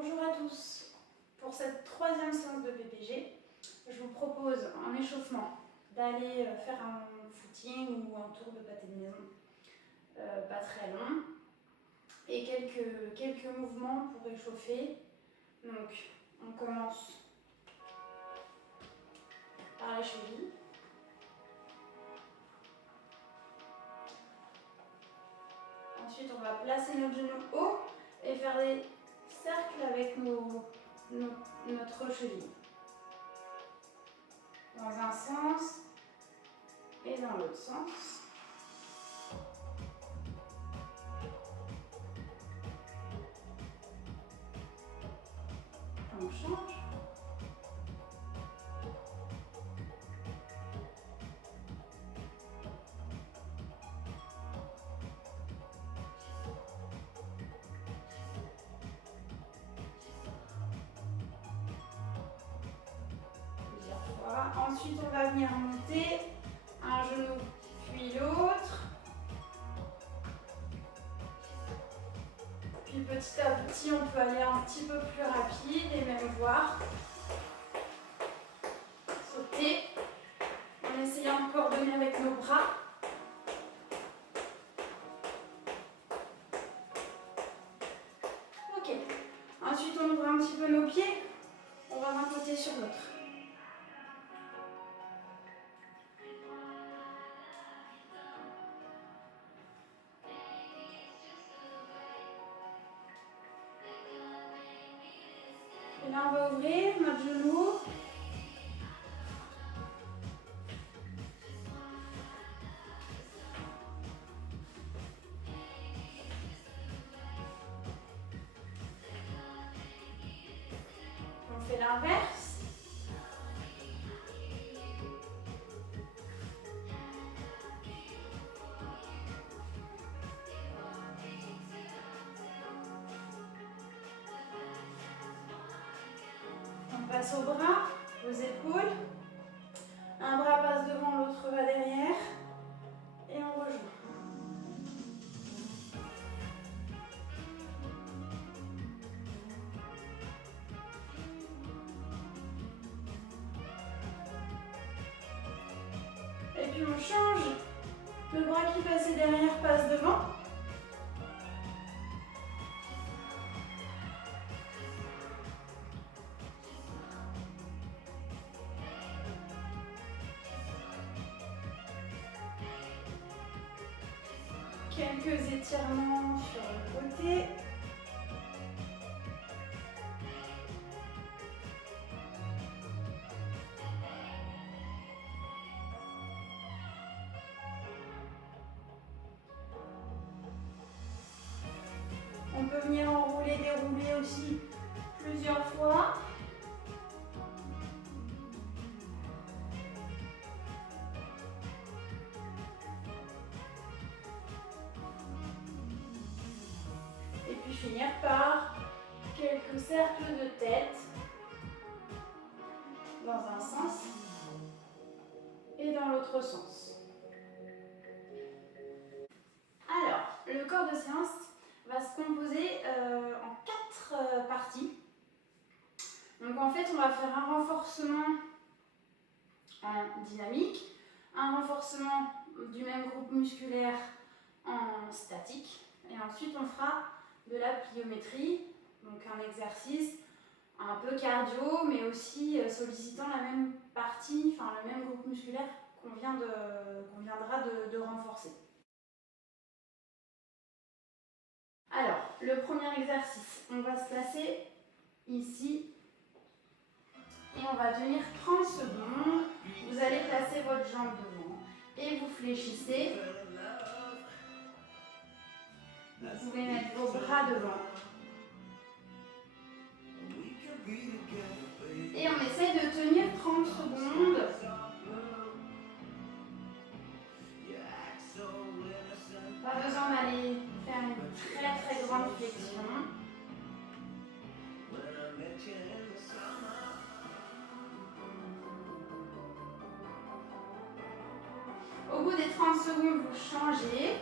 Bonjour à tous. Pour cette troisième séance de PPG, je vous propose en échauffement d'aller faire un footing ou un tour de pâté de maison, pas très long, et quelques mouvements pour échauffer. Donc, on commence par les chevilles. Ensuite, on va placer notre genou haut et faire des cercles avec notre cheville. Dans un sens et dans l'autre sens. On change. Ensuite, on va venir monter un genou puis l'autre. Puis petit à petit, on peut aller un petit peu plus rapide et même voir sauter en essayant de coordonner avec nos bras. Ok. Ensuite, on ouvre un petit peu nos pieds. On va d'un côté sur l'autre. Et là, on va ouvrir notre genou. On fait l'inverse. On passe aux bras, aux épaules. Un bras passe devant, l'autre va derrière. Et on rejoint. Et puis on change. Le bras qui passait derrière passe devant. Quelques étirements sur le côté. On peut venir enrouler, dérouler aussi plusieurs fois. Et puis finir par quelques cercles de tête dans un sens et dans l'autre sens. Alors, le corps de séance va se composer en 4 parties. Donc en fait, on va faire un renforcement en dynamique, un renforcement du même groupe musculaire en statique, et ensuite on fera de la pliométrie, donc un exercice un peu cardio, mais aussi sollicitant la même partie, enfin le même groupe musculaire qu'on viendra de renforcer. Alors, le premier exercice, on va se placer ici et on va tenir 30 secondes. Vous allez placer votre jambe devant et vous fléchissez. Vous pouvez mettre vos bras devant. Et on essaye de tenir 30 secondes. Pas besoin d'aller faire une très très grande flexion. Au bout des 30 secondes, vous changez.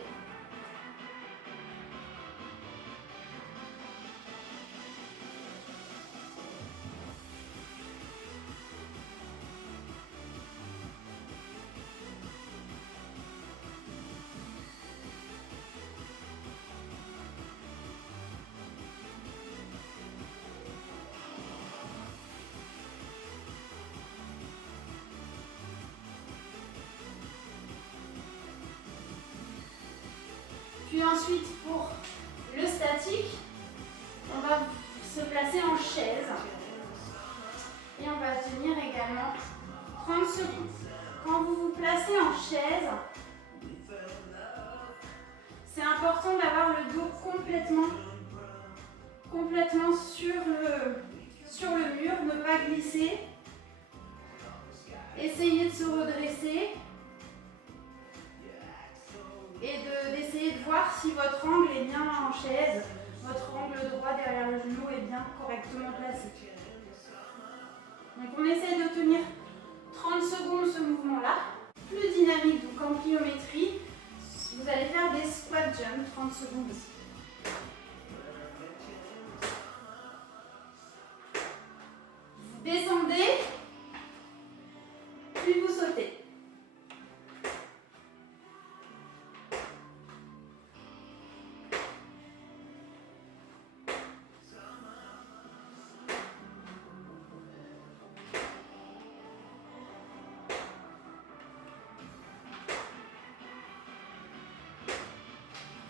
Puis ensuite, pour le statique, on va se placer en chaise. Et on va tenir également 30 secondes. Quand vous vous placez en chaise, c'est important d'avoir le dos complètement sur le mur, ne pas glisser. Essayez de se redresser et d'essayer de voir si votre angle est bien en chaise, votre angle droit derrière le genou est bien correctement placé. Donc on essaie de tenir 30 secondes ce mouvement-là. Plus dynamique, donc en pliométrie, vous allez faire des squat jumps 30 secondes ici. Vous descendez, puis vous sautez.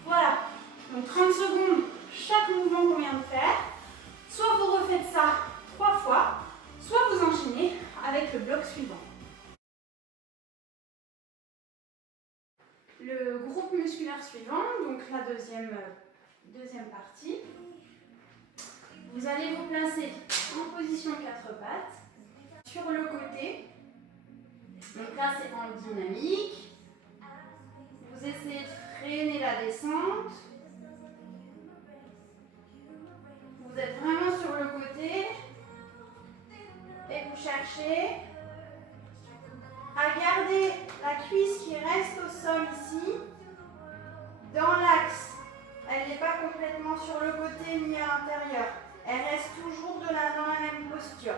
Voilà, donc 30 secondes chaque mouvement qu'on vient de faire. Soit vous refaites ça 3 fois, soit vous enchaînez avec le bloc suivant. Le groupe musculaire suivant, donc la deuxième partie. Vous allez vous placer en position 4 pattes sur le côté. Donc là c'est en dynamique. Vous essayez de freiner la descente. Vous êtes vraiment sur le côté et vous cherchez à garder la cuisse qui reste au sol ici, dans l'axe. Elle n'est pas complètement sur le côté ni à l'intérieur. Elle reste toujours dans la même posture.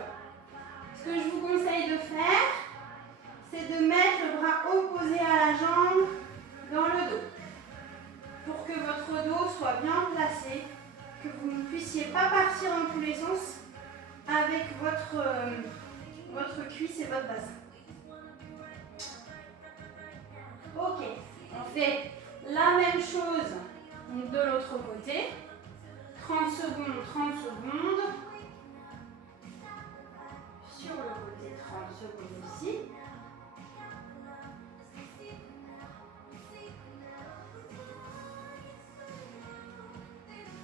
Ce que je vous conseille de faire, c'est de mettre le bras opposé à la jambe dans le dos, pour que votre dos soit bien placé, que vous ne puissiez pas partir dans tous les sens avec votre cuisse et votre bassin. Ok, on fait la même chose donc de l'autre côté. 30 secondes, 30 secondes. Sur le côté, 30 secondes ici.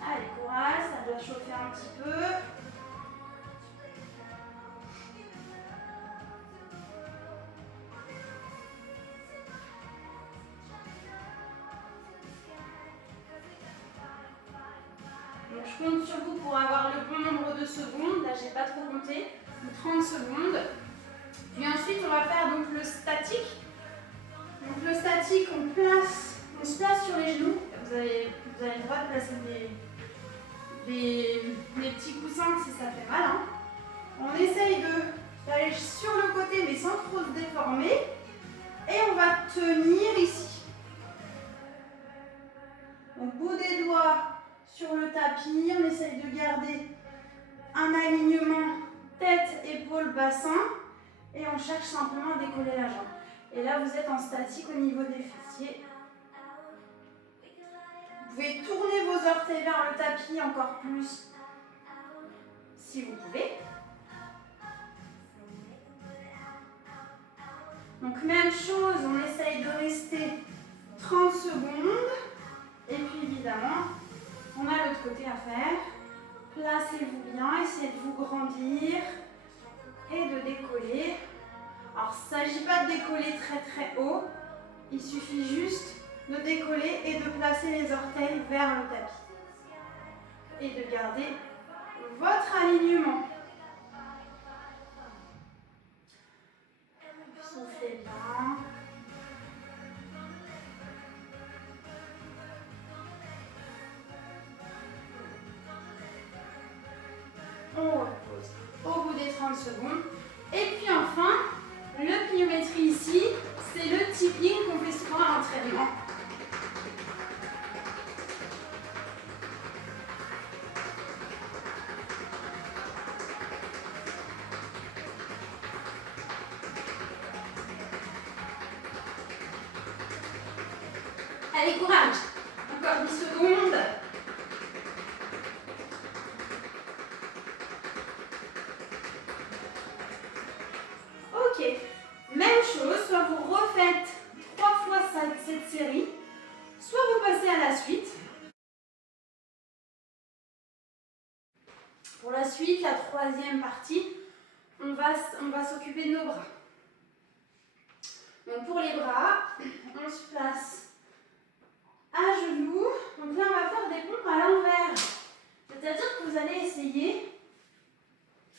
Allez, courage, ça doit chauffer un petit peu. Donc, je compte sur vous pour avoir le bon nombre de secondes. Là, j'ai pas trop compté. 30 secondes. Puis ensuite, on va faire donc le statique. Donc le statique, on se place sur les genoux. Vous avez le droit de placer des petits coussins si ça fait mal. Hein. On essaye d'aller sur le côté mais sans trop se déformer. Et on va tenir ici. Donc bout des doigts sur le tapis. On essaye de garder un alignement tête, épaule, bassin. Et on cherche simplement à décoller la jambe. Et là, vous êtes en statique au niveau des fessiers. Vous pouvez tourner vos orteils vers le tapis encore plus si vous pouvez. Donc même chose, on essaye de rester 30 secondes. Et puis évidemment, on a l'autre côté à faire. Placez-vous bien, essayez de vous grandir et de décoller. Alors il ne s'agit pas de décoller très très haut, il suffit juste de décoller et de placer les orteils vers le tapis. Et de garder votre alignement. Soufflez bien. On repose au bout des 30 secondes. Et puis enfin, le pliométrie ici, c'est le tipping qu'on fait souvent à l'entraînement. Allez, courage. Encore secondes. Ok, même chose, soit vous refaites 3 fois cette série, soit vous passez à la suite. Pour la suite, la troisième partie, on va s'occuper de nos bras. Donc pour les bras, on se place à genoux. Donc là, on va faire des pompes à l'envers. C'est-à-dire que vous allez essayer,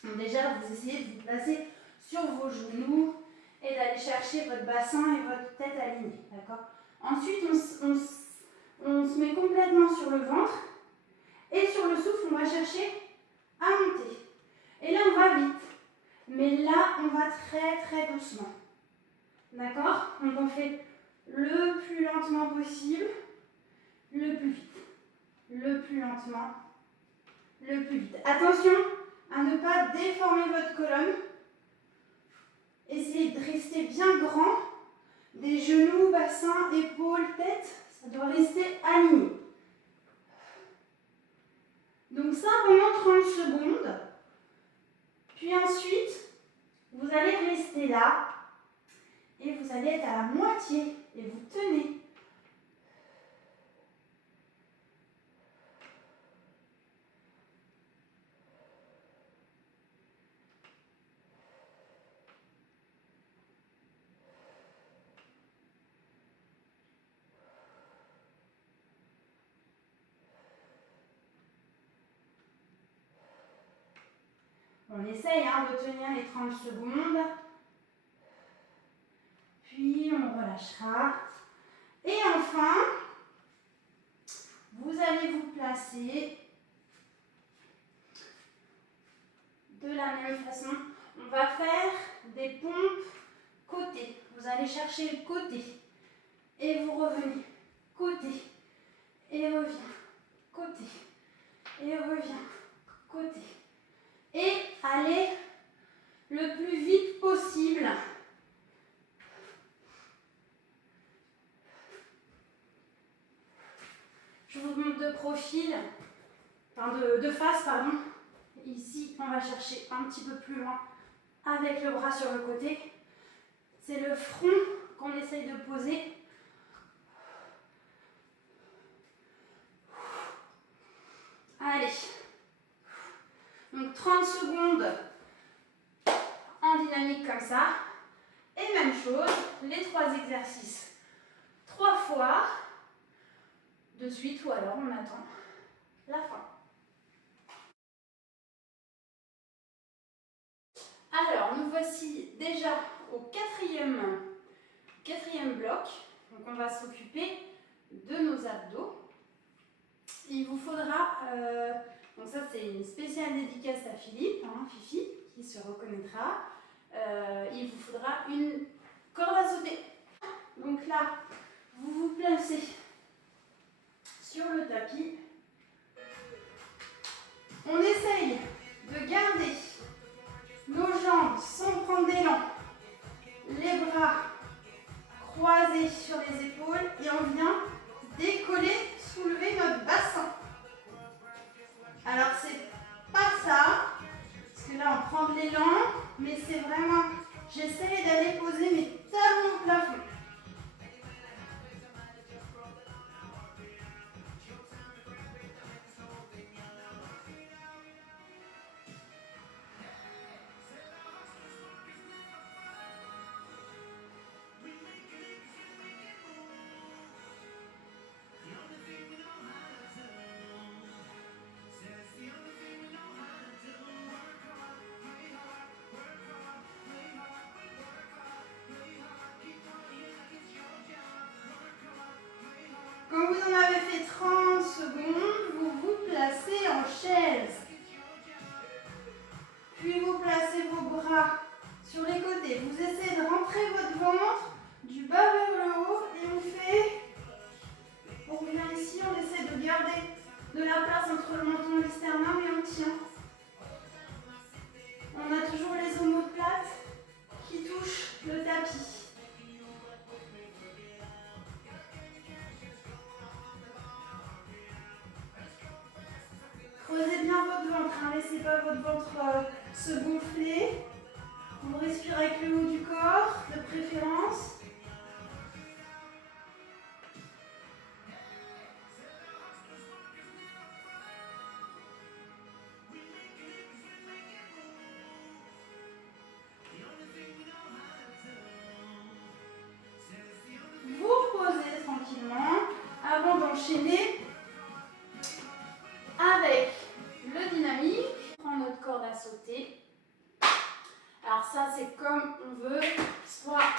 donc déjà vous essayez de vous placer sur vos genoux et d'aller chercher votre bassin et votre tête alignée. D'accord? Ensuite, on se met complètement sur le ventre et sur le souffle, on va chercher à monter. Et là, on va vite. Mais là, on va très très doucement. D'accord? Donc on fait le plus lentement possible, le plus vite. Le plus lentement, le plus vite. Attention à ne pas déformer votre colonne. Essayez de rester bien grand. Des genoux, bassin, épaules, tête, ça doit rester aligné. Donc ça pendant 30 secondes. Puis ensuite, vous allez rester là et vous allez être à la moitié et vous tenez. On essaye de tenir les 30 secondes. Puis on relâchera. Et enfin, vous allez vous placer de la même façon. On va faire des pompes côté. Vous allez chercher le côté. Et vous revenez. Côté. Et revient. Côté. Et revient. Côté. Et allez le plus vite possible. Je vous montre de profil, enfin de face, pardon. Ici, on va chercher un petit peu plus loin avec le bras sur le côté. C'est le front qu'on essaye de poser. Allez. Donc 30 secondes en dynamique comme ça. Et même chose, les 3 exercices 3 fois de suite ou alors on attend la fin. Alors, nous voici déjà au quatrième bloc. Donc, on va s'occuper de nos abdos. Il vous faudra, donc ça c'est une spéciale dédicace à Philippe, Fifi, qui se reconnaîtra. Il vous faudra une corde à sauter. Donc là, vous vous placez sur le tapis. On essaye de garder nos jambes sans prendre d'élan, les bras croisés sur les épaules et on vient décoller, soulever notre bassin. Alors c'est pas ça, parce que là on prend de l'élan, mais c'est vraiment, j'essaie d'aller poser mes talons au plafond. Quand vous en avez fait 30 secondes, vous vous placez en chaise. Puis vous placez vos bras sur les côtés. Vous essayez de rentrer votre ventre du bas vers le haut et on fait, on vient ici, on essaie de garder de la place entre le menton et le sternum et on tient. On a toujours les omoplates qui touchent le tapis. pas votre ventre se gonfler. Vous respirez avec le haut du corps, de préférence. Vous reposez tranquillement avant d'enchaîner avec le dynamique. On prend notre corde à sauter. Alors ça c'est comme on veut, soit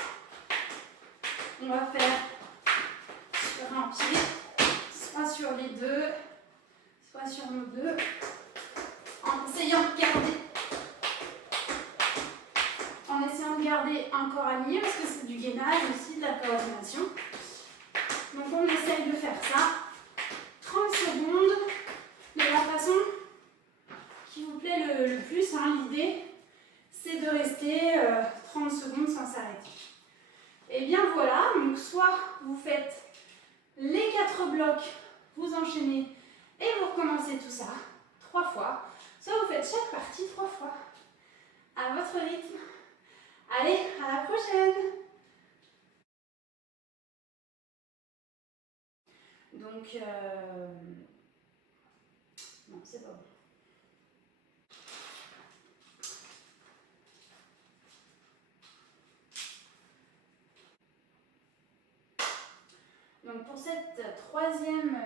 on va faire sur un pied, soit sur les deux, soit sur nos deux, en essayant de garder un corps aligné parce que c'est du gainage aussi, de la coordination. Donc on essaye de faire ça 30 secondes de la façon qui vous plaît le plus. Hein. L'idée c'est de rester 30 secondes sans s'arrêter. Et bien voilà, donc soit vous faites les 4 blocs, vous enchaînez et vous recommencez tout ça 3 fois, soit vous faites chaque partie 3 fois à votre rythme. Allez, à la prochaine! Donc, non, c'est pas bon. Donc pour cette troisième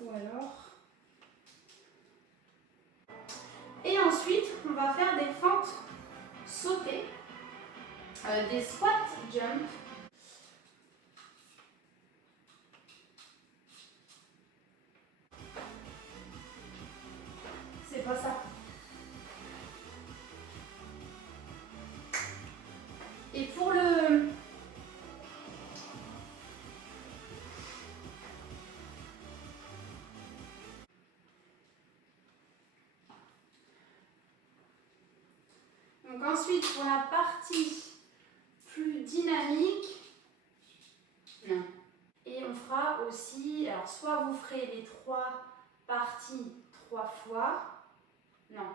ou alors. Et ensuite, on va faire des fentes sautées, des squat jump. C'est pas ça. Et pour le... Donc ensuite, pour la partie plus dynamique, non. Et on fera aussi, alors soit vous ferez les 3 parties 3 fois, non,